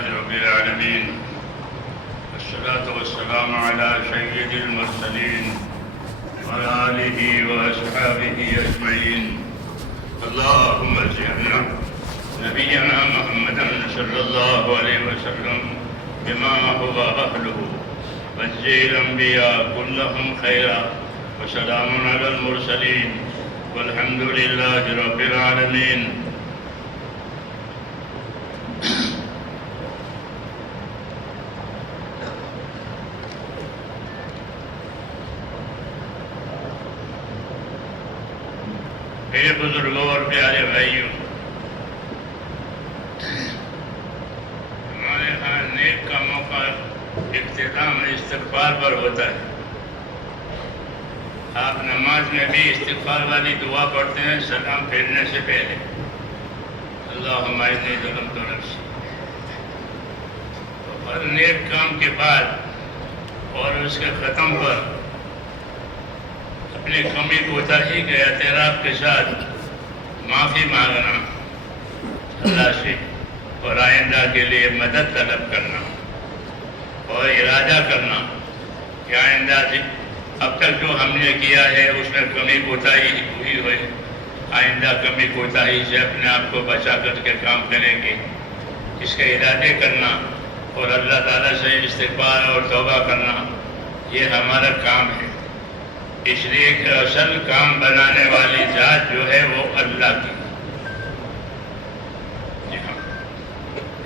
لله رب العالمين، والصلاة والسلام على سيد المرسلين وعلى آله وأصحابه أجمعين. اللهم اجعلنا نبينا محمدا صلى الله عليه وسلم بما هو أهله، واجزي الأنبياء كلهم خيرا، وسلام على المرسلين والحمد لله رب العالمين. میرے بزرگوں اور پیارے بھائیوں، ہمارے ہاں نیک کاموں کا اختتام استغفار پر ہوتا ہے. آپ نماز میں بھی استغفار والی دعا پڑھتے ہیں سلام پھیرنے سے پہلے، اللہم انی ظلمت نفسی. ہر نیک کام کے بعد اور اس کے ختم پر اپنی کمی کوتاہی کے اعتراف کے ساتھ معافی مانگنا اللہ سے، اور آئندہ کے لیے مدد طلب کرنا اور ارادہ کرنا کہ آئندہ اب تک جو ہم نے کیا ہے اس میں کمی کوتاہی ہوئی ہوئے، آئندہ کمی کوتاہی سے اپنے آپ کو بچا کر کے کام کریں گے، اس کے ارادے کرنا اور اللہ تعالیٰ سے استغفار اور توبہ کرنا، یہ ہمارا کام ہے. اس لیے کہ اصل کام بنانے والی ذات جو ہے وہ اللہ کی،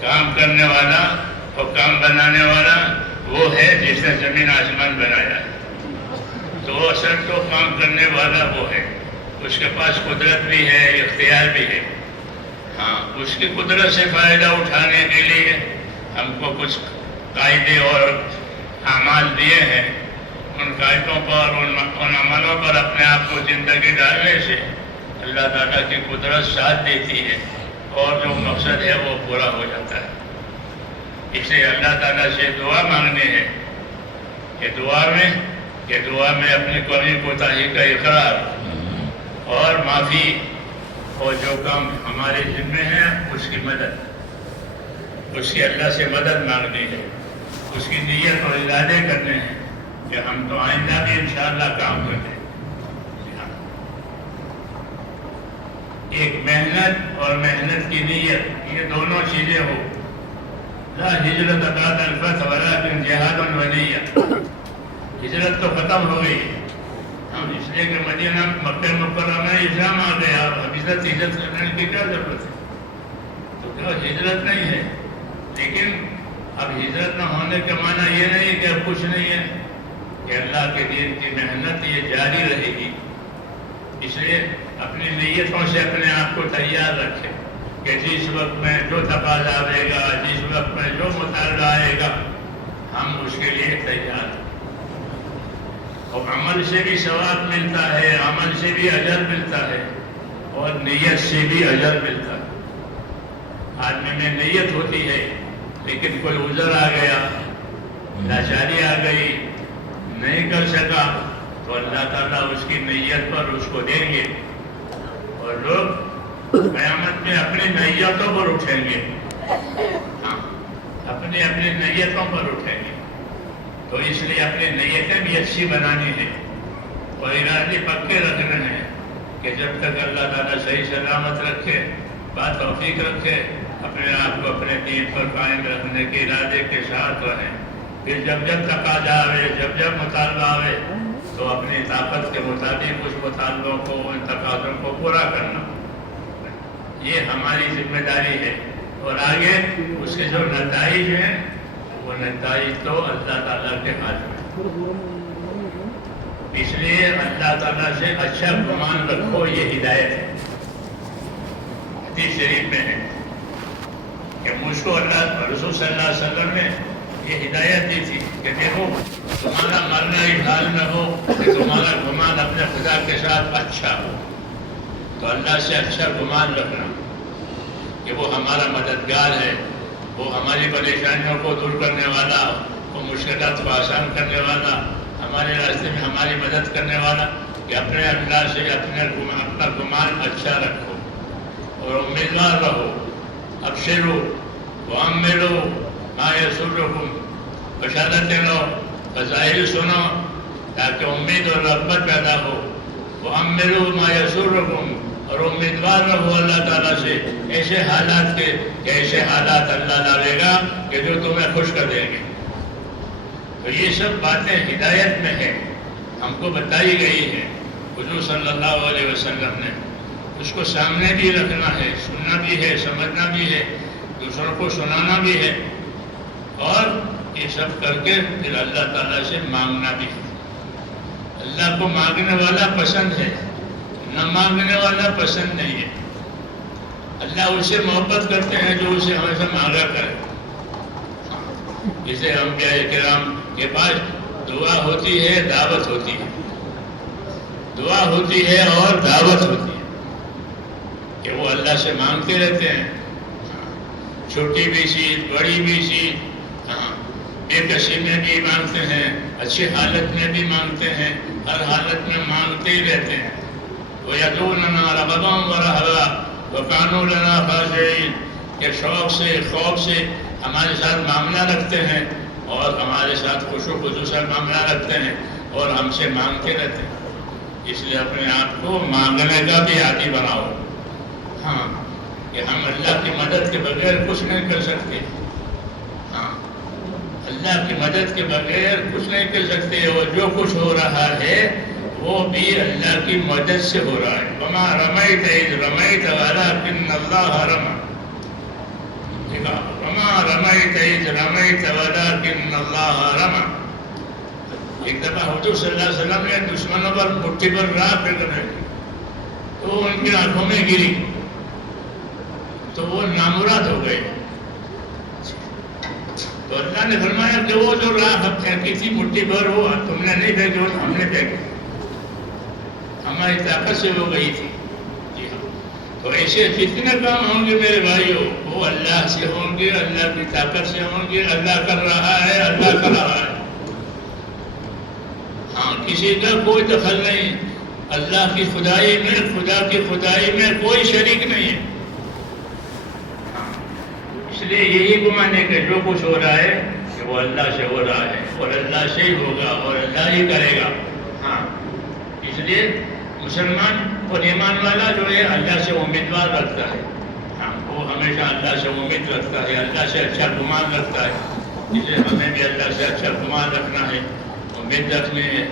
کام کرنے والا اور کام بنانے والا وہ ہے جس نے زمین آسمان بنایا ہے. تو اصل تو کام کرنے والا وہ ہے، اس کے پاس قدرت بھی ہے، اختیار بھی ہے. ہاں، اس کی قدرت سے فائدہ اٹھانے کے لیے ہم کو کچھ قاعدے اور اعمال دیے ہیں. ان قاعدوں پر ان عملوں پر اپنے آپ کو زندگی ڈالنے سے اللہ تعالیٰ کی قدرت ساتھ دیتی ہے اور جو مقصد ہے وہ پورا ہو جاتا ہے. اس لیے اللہ تعالیٰ سے دعا مانگنی ہے کہ دعا میں اپنی کمی کوتاہی کا اقرار اور معافی، اور جو کام ہمارے ذمہ ہے اس کی مدد، اس کی اللہ سے مدد مانگنی ہے، اس کی نیت اور ارادے کرنے ہیں کہ ہم تو آئندہ بھی انشاءاللہ کام کرتے ہیں. ایک محنت اور محنت کی نیت، یہ دونوں چیزیں ہو. لا ہجرت بعد الفتح ولکن جہاد ونیہ. ہجرت تو ختم ہو گئی، ہم اس لیے کہ مدینہ مکہ مکرمہ میں اسلام آ گیا، اب ہجرت کرنے کی کیا ضرورت ہے؟ تو کیا ہجرت نہیں ہے؟ لیکن اب ہجرت نہ ہونے کا معنی یہ نہیں کہ اب کچھ نہیں ہے، کہ اللہ کے دین کی محنت یہ جاری رہے گی. اس لیے اپنی نیتوں سے اپنے آپ کو تیار رکھے کہ جس وقت میں جو تقاضا آئے گا، جس وقت میں جو مطالبہ آئے گا، ہم اس کے لیے تیار ہیں. اور عمل سے بھی ثواب ملتا ہے، عمل سے بھی اجر ملتا ہے، اور نیت سے بھی اجر ملتا ہے. آدمی میں نیت ہوتی ہے لیکن کوئی عذر آ گیا، لاچاری آ گئی، نہیں کر سکا، تو اللہ تعالیٰ اس کی نیت پر اس کو دیں گے، اور لوگ قیامت میں اپنی نیتوں پر اٹھیں گے. ہاں، اپنی نیتوں پر اٹھیں گے. تو اس لیے اپنی نیتیں بھی اچھی بنانی ہیں اور ارادے پکے رکھنے ہیں کہ جب تک اللہ تعالیٰ صحیح سلامت رکھے، بات توفیق رکھے، اپنے آپ کو اپنے دین پر قائم رکھنے کے ارادے کے ساتھ رہیں. پھر جب تقاضا آئے، جب مطالبہ آئے، تو اپنی طاقت کے مطابق اس مطالبوں کو، ان تقاضوں کو پورا کرنا، یہ ہماری ذمہ داری ہے. اور آگے اس کے جو نتائج ہیں وہ نتائج تو اللہ تعالیٰ کے ہاتھ میں. اس لیے اللہ تعالیٰ سے اچھا گمان رکھو، یہ ہدایت ہے. حدیث شریف میں ہے کہ مجھ کو اللہ رسول صلی اللہ علیہ وسلم نے یہ ہدایت دی تھی کہ دیکھو تمہارا مرنا اس حال میں ہو کہ تمہارا گمان اپنے خدا کے ساتھ اچھا ہو. تو اللہ سے اچھا گمان رکھنا کہ وہ ہمارا مددگار ہے، وہ ہماری پریشانیوں کو دور کرنے والا، وہ مشکلات کو آسان کرنے والا، ہمارے راستے میں ہماری مدد کرنے والا. کہ اپنے اللہ سے اپنا گمان اچھا رکھو اور امیدوار رہو. ابشروا واملوا ما یسرکم، بشارتیں لو، فضائل سنو تاکہ امید اور رغبت پیدا ہو. وَأَمِّلُوا مَا يَسُرُّكُمْ، اور امیدوار رہو اللہ تعالیٰ سے ایسے حالات کے کہ ایسے حالات اللہ لاوے گا کہ جو تمہیں خوش کر دیں گے. تو یہ سب باتیں ہدایت میں ہیں، ہم کو بتائی گئی ہیں. حضور صلی اللہ علیہ وسلم نے اس کو سامنے بھی رکھنا ہے، سننا بھی ہے، سمجھنا بھی ہے، دوسروں کو سنانا بھی ہے، اور یہ سب کر کے پھر اللہ تعالیٰ سے مانگنا بھی ہے. اللہ کو مانگنے والا پسند ہے، نہ مانگنے والا پسند نہیں ہے. اللہ اسے محبت کرتے ہیں جو اسے ہمیشہ مانگا کرے. جسے انبیاء کرام کے پاس دعا ہوتی ہے، دعوت ہوتی ہے، دعا ہوتی ہے اور دعوت ہوتی ہے کہ وہ اللہ سے مانگتے رہتے ہیں. چھوٹی بھی چیز، بڑی بھی چیز، بے کسی میں بھی مانگتے ہیں، اچھی حالت میں بھی مانگتے ہیں، ہر حالت میں مانگتے ہی رہتے ہیں. وَيَدْعُونَنَا رَغَبًا وَرَهَبًا وَكَانُوا لَنَا خَاشِعِينَ، کہ شوق سے، خوف سے ہمارے ساتھ معاملہ رکھتے ہیں اور ہمارے ساتھ خوش و خضوع سے معاملہ رکھتے ہیں اور ہم سے مانگتے رہتے ہیں. اس لیے اپنے آپ کو مانگنے کا بھی عادی بناؤ. ہاں، کہ ہم اللہ کی مدد کے بغیر کچھ نہیں کر سکتے. ہاں، اللہ کی مدد کے بغیر کچھ نہیں کر سکتے، اور جو کچھ ہو رہا ہے وہ بھی اللہ کی مدد سے ہو رہا ہے. وَمَا رَمَيْتَ إِذْ رَمَيْتَ وَلَكِنَّ اللَّهَ رَمَى. وَمَا رَمَيْتَ إِذْ رَمَيْتَ وَلَكِنَّ اللَّهَ رَمَى. ایک دفعہ حضور صلی اللہ علیہ وسلم نے دشمنوں پر مٹھی پر راہ پھینک رکھی تو ان کی آنکھوں میں گری تو وہ نامراد ہو گئے. تو اللہ نے فرمایا کہ وہ جو راہ پھینکی تھی مٹھی پر، وہ تم نے نہیں پھینکی، وہ ہم نے پھینکی، ہماری طاقت سے وہ گئی تھی. جی ہاں، تو ایسے جتنے کام ہوں گے میرے بھائیوں وہ اللہ سے ہوں گے، اللہ کی طاقت سے ہوں گے. اللہ کر رہا ہے، اللہ کر رہا ہے. ہاں، کسی کا کوئی دخل نہیں. اللہ کی خدائی میں، خدا کی خدائی میں کوئی شریک نہیں ہے. اس لیے یہی گمان ہے کہ جو کچھ ہو رہا ہے کہ وہ اللہ سے ہو رہا ہے اور اللہ سے ہی ہوگا اور اللہ ہی کرے گا. ہاں، اس لیے مسلمان اور ایمان والا جو ہے اللہ سے امیدوار رکھتا ہے. ہاں، وہ ہمیشہ اللہ سے امید رکھتا ہے، اللہ سے اچھا گمان رکھتا ہے. اس لیے ہمیں بھی اللہ سے اچھا گمان رکھنا ہے، امید رکھنی ہے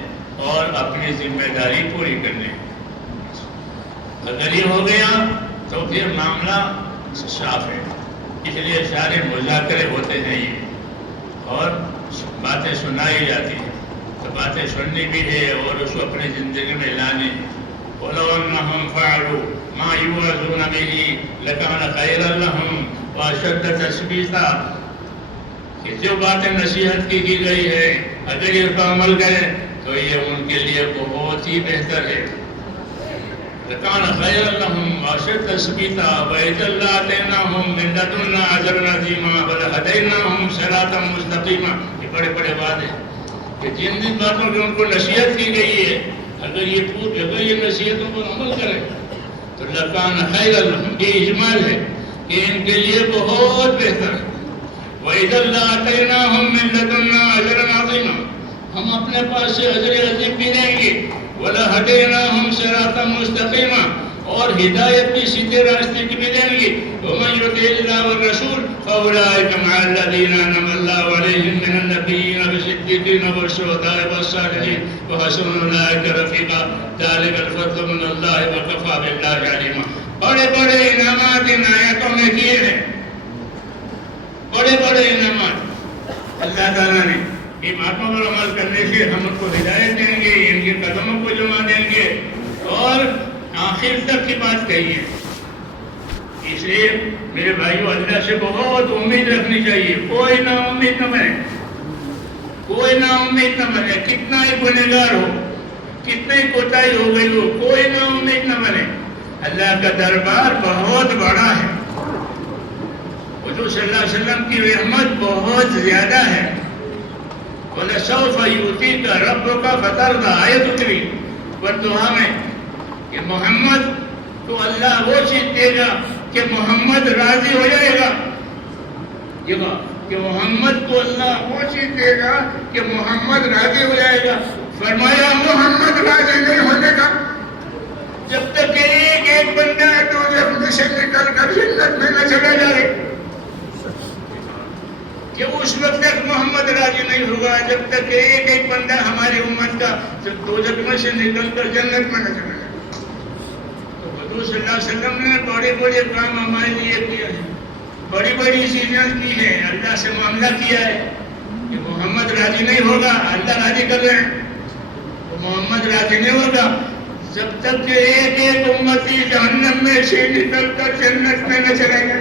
اور اپنی ذمہ داری پوری کرنی ہے. اگر یہ ہو گیا تو پھر معاملہ صاف ہے. اس لیے سارے مذاکرے ہوتے ہیں یہ، اور باتیں سنائی جاتی ہیں. تو باتیں سننی بھی ہے اور اس کو اپنی زندگی میں لانی. وَلَوْ أَنَّهُمْ فَعَلُوا مَا يُوعَظُونَ بِهِ لَكَانَ خَيْرًا لَهُمْ وَأَشَدَّ تَثْبِيتًا. کہ جو باتیں نصیحت کی گئی ہے اگر یہ پر عمل کریں تو یہ ان کے لیے بہت ہی بہتر ہے. لَكَانَ خَيْرًا لَهُمْ وَأَشَدَّ تَثْبِيتًا وَإِذًا لَّآتَيْنَاهُم مِّن لَّدُنَّا أَجْرًا عَظِيمًا وَلَهَدَيْنَاهُم صِرَاطًا مُّسْتَقِيمًا. یہ بڑے بڑے بات ہیں کہ جن باتوں کی ان کو نصیحت کی گئی ہے اگر یہ نصیحتوں پر عمل کریں تو لَكَانَ خَيْرًا لَهُمْ. یہ اجمال ہے کہ ان کے لیے بہت بہتر ہے. وَإِذًا لَّآتَيْنَاهُم مِّن لَّدُنَّا أَجْرًا عَظِيمًا. ہم اپنے پاس سے اجر عظیم بھی دیں گے. وَلَهَدَيْنَاهُم صِرَاطًا مُّسْتَقِيمًا. اور ہدایت بھی سیدھے راستے کی بھی دیں گے. وَمَن يُطِعِ اللَّهَ وَالرَّسُولَ فَأُولَٰئِكَ مَعَ الَّذِينَ أَنْعَمَ اللَّهُ عَلَيْهِم مِّنَ النَّبِيِّينَ وَالصِّدِّيقِينَ وَالشُّهَدَاءِ وَالصَّالِحِينَ وَحَسُنَ أُولَٰئِكَ رَفِيقًا. ذَٰلِكَ الْفَضْلُ مِنَ اللَّهِ وَكَفَىٰ بِاللَّهِ عَلِيمًا. بڑے بڑے انعامات ان آیتوں میں کیے ہیں، بڑے بڑے انعامات اللہ تعالیٰ نے. ان باتوں پر عمل کرنے سے ہم ان کو ہدایت دیں گے، ان کے قدموں کو جما دیں گے اور آخر تک کی بات کہی ہے. اس لیے میرے بھائیو اللہ سے بہت امید رکھنی چاہیے. کوئی نا امید نہ بنے، کوئی نا امید نہ بنے. کتنا ہی گنہگار ہو، کتنی کوتاہی ہو گئی ہو، کوئی نا امید نہ بنے. اللہ کا دربار بہت بڑا ہے. حضور صلی اللہ علیہ وسلم کی رحمت بہت زیادہ ہے. وَلَسَوْفَ يُؤْتِيكَ رَبُّكَ فَتَرْضَىٰ. آیت اتری دعا میں کہ محمد تو اللہ وہ چیز دے گا کہ محمد راضی ہو جائے گا. دیکھو کہ محمد کو اللہ وہ چیز دے گا کہ محمد راضی ہو جائے گا. فرمایا محمد راضی نہیں ہونے کا جب تک کہ ایک ایک بندہ دوزخ میں سے نکل کر جنت میں نہ چلا جائے، کہ اس وقت تک محمد راضی نہیں ہوگا جب تک کہ ایک ایک بندہ ہماری امت کا دوزخ میں سے نکل کر جنت میں نہ چلا جائے. تو حضور صلی اللہ علیہ وسلم نے بڑے بڑے کام ہمارے لیے کیے ہیں، بڑی بڑی چیزیں کی ہیں، اللہ سے معاملہ کیا ہے کہ محمد راضی نہیں ہوگا، اللہ راضی کر رہے ہیں. محمد راضی نہیں ہوگا جب تک کہ ایک ایک امتی جہنم میں سے نکل کر جنت میں نہ چلے گا.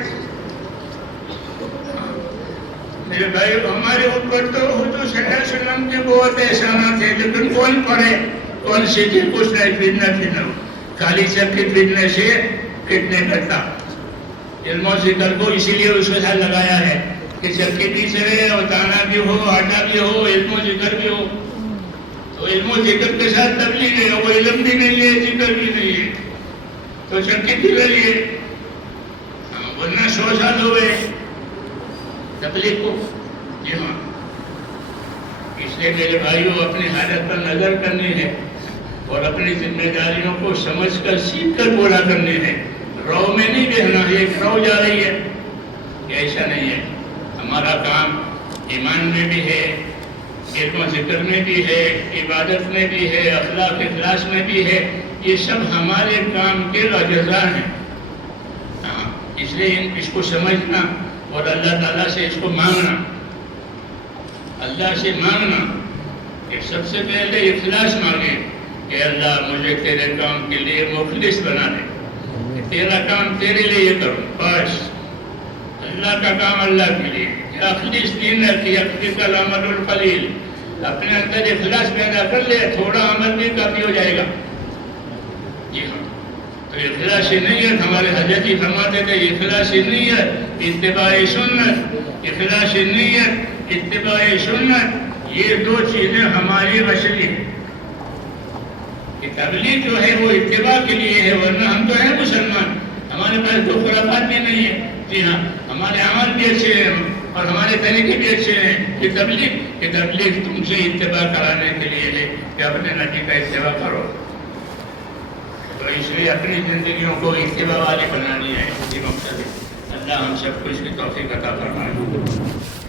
میرے بھائی ہمارے اوپر تو حضور صلی اللہ علیہ وسلم کے بہت احسانات ہیں، لیکن کون پڑھے کون سیکھے؟ کچھ نہیں، فتنہ ہو. خالی سب کی فتنے سے فتنے کرتا. علم و ذکر کو اسی لیے اس کے ساتھ لگایا ہے کہ سب کے پیچھے اور دانا بھی ہو، آٹا بھی ہو، علم و ذکر بھی ہو. تو علم و ذکر کے ساتھ تبلیغ ہے، وہ علم بھی نہیں ہے، ذکر بھی نہیں ہے، تو شرکت بھی رہی ہے. ورنہ 100 سال ہوئے تبلیغ کو. جی ہاں، اس لیے میرے بھائیوں اپنی حالت پر نظر کرنی ہے اور اپنی ذمہ داریوں کو سمجھ کر سیکھ کر پورا کرنی ہے. رو میں نہیں بہنا، ایک رو جا رہی ہے، ایسا نہیں ہے. ہمارا کام ایمان میں بھی ہے، علم و ذکر میں بھی ہے، عبادت میں بھی ہے، اخلاق اخلاص میں بھی ہے. یہ سب ہمارے کام کے اجزاء ہیں. اس لیے اس کو سمجھنا اور اللہ تعالیٰ سے اس کو مانگنا، اللہ سے مانگنا کہ سب سے پہلے اخلاص مانگے کہ اللہ مجھے تیرے کام کے لیے مخلص بنا دے، کہ تیرا کام تیرے لیے کروں. بس اللہ کا کام اللہ کے لیے. اخلاص دین ہے کہ یکفیک العمل القلیل. اپنے اندر اخلاص پیدا کر لے، تھوڑا عمل بھی کافی ہو جائے گا. جی ہاں، تو اخلاص نیت ہمارے حضرت جی فرماتے تھے، اخلاص نیت اتباع سنت، اخلاص نیت اتباع سنت، یہ دو چیزیں ہماری مشری ہیں. کہ تبلیغ جو ہے وہ اتباع کے لیے ہے، ورنہ ہم تو ہیں مسلمان، ہمارے پاس تو خرافات بھی نہیں ہے. جی ہاں، ہمارے عمل بھی اچھے ہیں اور ہمارے طریقے بھی اچھے ہیں. کہ تبلیغ تم سے اتباع کرانے کے لیے ہے کہ اپنے نبی کا اتباع کرو. تو اس لیے اپنی زندگیوں کو اتباع والی بنانی ہے. اسی مقصد ہے. اللہ ہم سب کو اس کی توفیق عطا فرمائے.